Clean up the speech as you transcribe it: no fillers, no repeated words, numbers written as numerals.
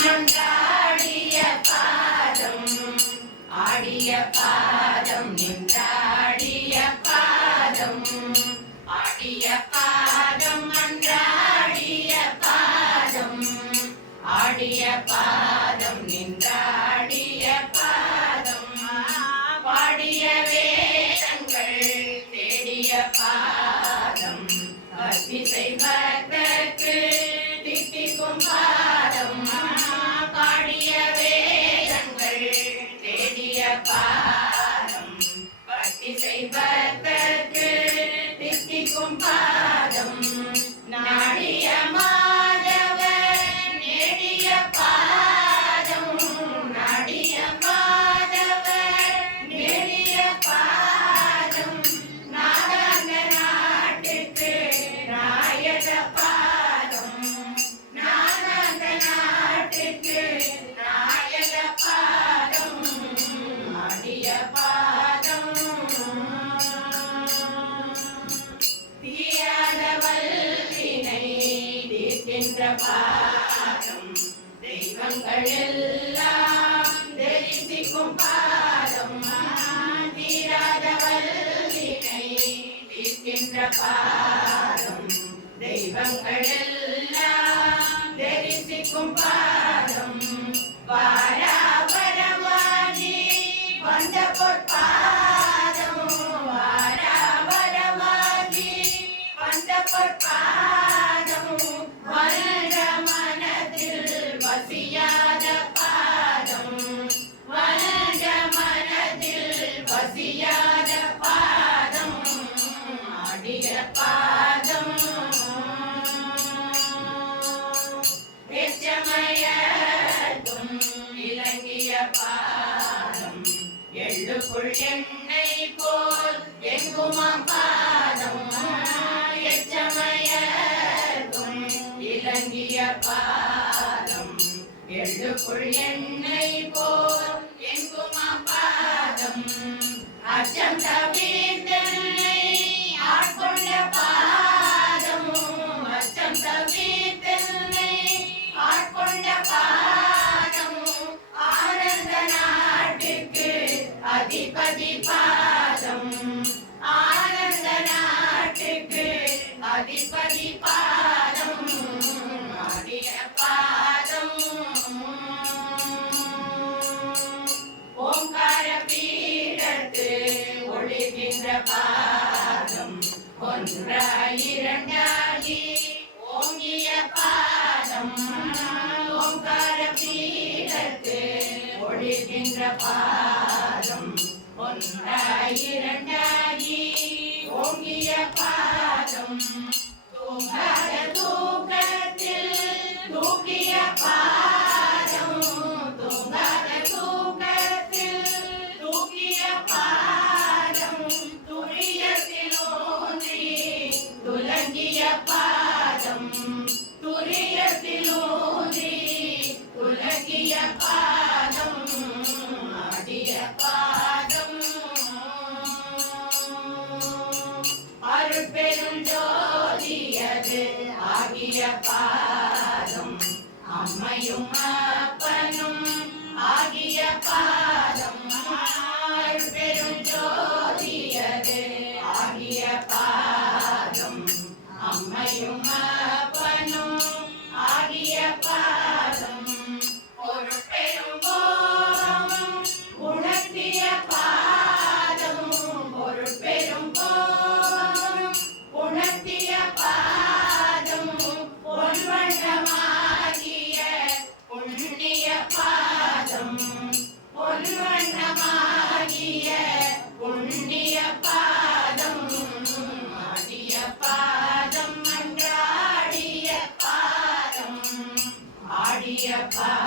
மன்றாடிய பாதம் ஆடிய பாதம் நின்றாடிய பாதம் ஆடிய பாதம் மன்றாடிய பாதம் ஆடிய பாதம் நின்றாடிய பாதம் பாடிய வேதங்கள் தேடிய பாதம் பக்தி செய்வதற்கு தித்திக்கும் பாதம் பாடிய வேதங்கள் தேடிய பாதம் பக்தி செய்வதற்கு தித்திக்கும் பாதம் நாடிய மாதவர் நேடிய பாதம் நாடிய மாதவர் நேடிய பாதம் நாடாந்த நாட்டுக்கு நாயக பாதம் நாடாந்த நாட்டுக்கு நாயக பாதம் ஆடிய பாதம் தீராத வல்வினை தீர்க்கின்ற பாதம் தெய்வங்கள் எல்லாம் தரிசிக்கும் பாதம் தீராத வல்வினை தீர்க்கின்ற பாதம் தெய்வங்கள் எல்லாம் தரிசிக்கும் பாதம் வாராவரமாகி வந்த பொற்பாதம் வாராவரமாகி வந்த பொற்பாதம் வந்த மனதில் வசியாத பாதம் வந்த மனதில் வசியாத பாதம் ஆடிய பாதம் வெச்சமயத்தும் இலங்கிய பாதம் எள்ளுக்குள் எண்ணெய் போல் எங்குமாம் பாதம் எச்சமயத்தும் இலங்கிய பாதம் எள்ளுக்குள் எண்ணெய் போல் எங்குமாம் பாதம் அச்சம் தவிர்த்தென்னை ஆட்கொண்ட பாதம் அச்சம் தவிர்த்தென்னை ஆட்கொண்ட பாதம் ஆனந்த நாட்டுக்கு அதிபதி பாதம் ஆனந்த நாட்டுக்கு அதிபதி பாதம் ஆடிய பாதம் ஓங்கார பீடத்து ஒளிகின்ற பாதம் ஒன்றாயிரண்டாகி ஓங்கிய பாதம் ஓங்கார பீடத்து ஒளிகின்ற பாதம் ஒன்றாயிரண்டாகி ஓங்கிய பாதம் தூங்காத தூக்கத்தில் தூக்கிய பாதம் தூங்காத தூக்கத்தில் தூக்கிய பாதம் துரியத்தில் ஊன்றி துலங்கிய பாதம் துரியத்தில் ஊன்றி துலங்கிய பாதம் ஆடிய பாதம் அருட்பெரும் ஜோதியது ஆகிய பாதம் அம்மையும் அப்பனும் ஆகிய பாதம் அருட்பெரும் ஜோதியது ஆகிய பாதம் அம்மையும் அப்பனும் ஆகிய பாதம் ஒரு பெரும் போகம் உணர்த்திய பாதம் ஒரு பெரும் போகம் உணர்த்திய பாதம் பொன்வண்ணமாகிய புண்ணிய பாதம் பொன்வண்ணமாகிய புண்ணிய பாதம் ஆடிய பாதம் மன்றாடிய பாதம் ஆடிய பாதம்